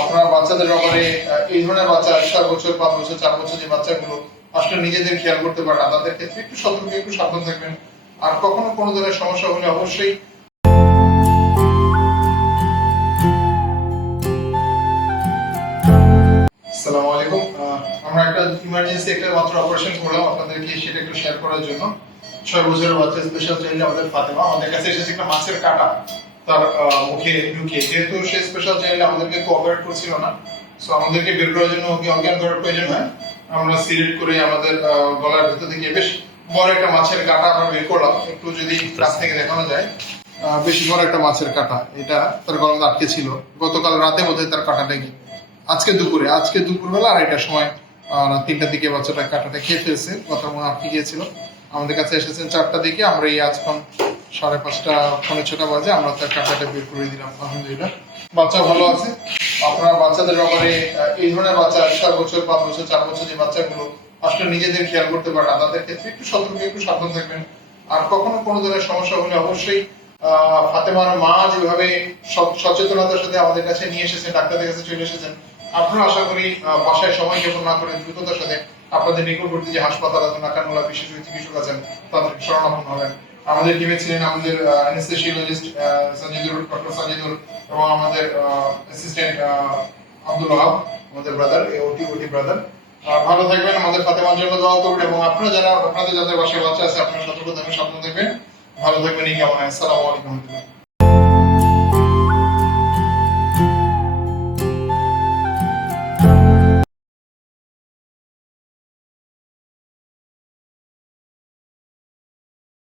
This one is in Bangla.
আপনারা বাচ্চাদের ব্যাপারে এই ধরনের বাচ্চা চার বছর পাঁচ বছর, চার বছর যে বাচ্চাগুলো, আসলে নিজেদের খেয়াল করতে পারে না। তাদের ক্ষেত্রে একটু সতর্ক, একটু সাবধান থাকবেন। আর কখনো কোনো ধরনের সমস্যা হলে অবশ্যই আসসালামু আলাইকুম। আমরা একটা ইমার্জেন্সি একটা মাত্র অপারেশন করলাম আপনাদেরকে, সেটা একটু শেয়ার করার জন্য। ছয় বছরের বাচ্চা স্পেশাল চাইলে আমাদের ফাতেমা। আমাদের কাছে এসেছে একটা মাছের কাটা। তার মুখে যেহেতু সে স্পেশাল আমাদেরকে কোঅপারেট করছিল না সো আমাদেরকে বের করার জন্য ওকে অজ্ঞান করার প্রয়োজন হয়। আমরা সিলেক্ট করে আমাদের গলার ভেতর থেকে বেশ বড় একটা মাছের কাটা আমরা বের করলাম। একটু যদি কাছ থেকে দেখানো যায় বড় একটা মাছের এটা তার গলাতে আটকে ছিল। গতকাল রাতে বোধহয় তার কাটা লেগে আজকে দুপুরে, আজকে দুপুরবেলা আড়াইটার সময় তিনটার দিকে বাচ্চাটা কাঁটাটা খেয়ে ফেলছে। কথা মনে আটকে গিয়েছিল। আমাদের কাছে এসেছেন চারটা দিকে। আমরা এই আজখন সাড়ে পাঁচটা পৌনে ছটা বাজে, আমরা তার কাঁটাটা বের করে দিলাম, আলহামদুলিল্লাহ। বাচ্চা ভালো আছে? আপনারা বাচ্চাদের ব্যাপারে এই ধরনের বাচ্চা চার বছর, পাঁচ বছর, চার বছর যে বাচ্চাগুলো, আসলে নিজেদের খেয়াল করতে পারে না। তাদের ক্ষেত্রে একটু সতর্ক, একটু সাবধান থাকবেন। আর কখনো কোনো ধরনের সমস্যা হলে অবশ্যই ফাতেমার মা যেভাবে সচেতনতার সাথে আমাদের কাছে নিয়ে এসেছেন, ডাক্তারদের কাছে চলে এসেছেন, আপনারা আশা করি বাসায় সময় যাপন না করে দ্রুততার সাথে আপনাদের নিকটবর্তী যে হাসপাতাল আছে নাকানমূলা বিশেষ চিকিৎসক আছেন তাদের শরণাপন্ন হবেন আমাদের টিমে ছিলেন আমাদের ডক্টর এবং আমাদের অ্যাসিস্ট্যান্ট আব্দুল আমাদের ব্রাদার ওটি ওটি ব্রাদার ভালো থাকবেন, আমাদের ফাতেমার জন্য দোয়া করবেন এবং আপনারা যারা, আপনাদের যাদের বাসায় বাচ্চা আছে, আপনারা সতর্ক থাকবেন সাবধান থাকবেন ভালো থাকবেন, এই কেমন আসসালামু আলাইকুম